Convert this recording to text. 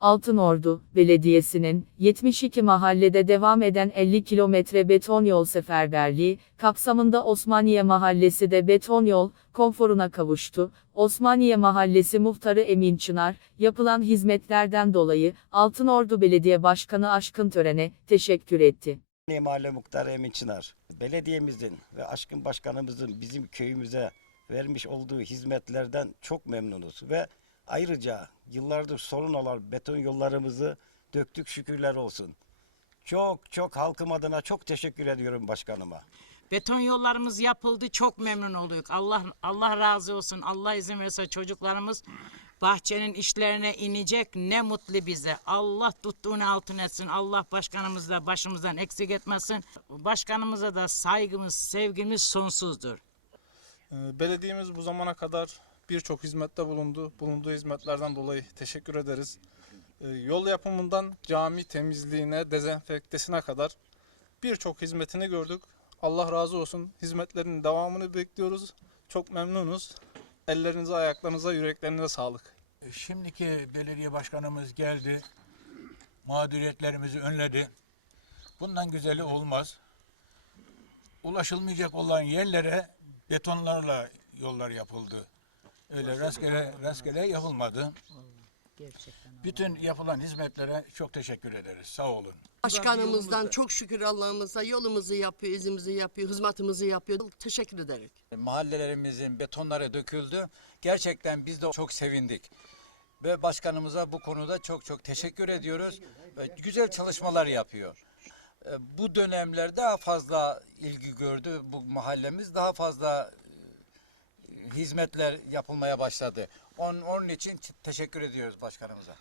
Altınordu Belediyesi'nin 72 mahallede devam eden 50 kilometre beton yol seferberliği kapsamında Osmaniye Mahallesi de beton yol konforuna kavuştu. Osmaniye Mahallesi Muhtarı Emin Çınar, yapılan hizmetlerden dolayı Altınordu Belediye Başkanı Aşkın Tören'e teşekkür etti. Mahalle Muhtarı Emin Çınar, belediyemizin ve Aşkın Başkanımızın bizim köyümüze vermiş olduğu hizmetlerden çok memnunuz ve ayrıca yıllardır sorun olan beton yollarımızı döktük şükürler olsun. Çok çok halkım adına çok teşekkür ediyorum başkanıma. Beton yollarımız yapıldı. Çok memnun olduk. Allah Allah razı olsun. Allah izin verirse çocuklarımız bahçenin işlerine inecek. Ne mutlu bize. Allah tuttuğunu altın etsin. Allah başkanımızı da başımızdan eksik etmesin. Başkanımıza da saygımız, sevgimiz sonsuzdur. Ee, Belediyemiz bu zamana kadar birçok hizmette bulundu. Bulunduğu hizmetlerden dolayı teşekkür ederiz. Ee, Yol yapımından cami temizliğine, dezenfektesine kadar birçok hizmetini gördük. Allah razı olsun. Hizmetlerin devamını bekliyoruz. Çok memnunuz. Ellerinize, ayaklarınıza, yüreklerinize sağlık. Şimdiki belediye başkanımız geldi. Mağduriyetlerimizi önledi. Bundan güzeli olmaz. Ulaşılmayacak olan yerlere betonlarla yollar yapıldı. Öyle rastgele rastgele yapılmadı. Bütün yapılan hizmetlere çok teşekkür ederiz. Sağ olun. Başkanımızdan çok şükür Allah'ımıza yolumuzu yapıyor, izimizi yapıyor, hizmetimizi yapıyor. Teşekkür ederim. mahallelerimizin betonları döküldü. Gerçekten biz de çok sevindik. Ve başkanımıza bu konuda çok çok teşekkür ediyoruz. Güzel çalışmalar yapıyor. E, Bu dönemler daha fazla ilgi gördü. Bu mahallemiz daha fazla hizmetler yapılmaya başladı. Onun, onun için teşekkür ediyoruz başkanımıza.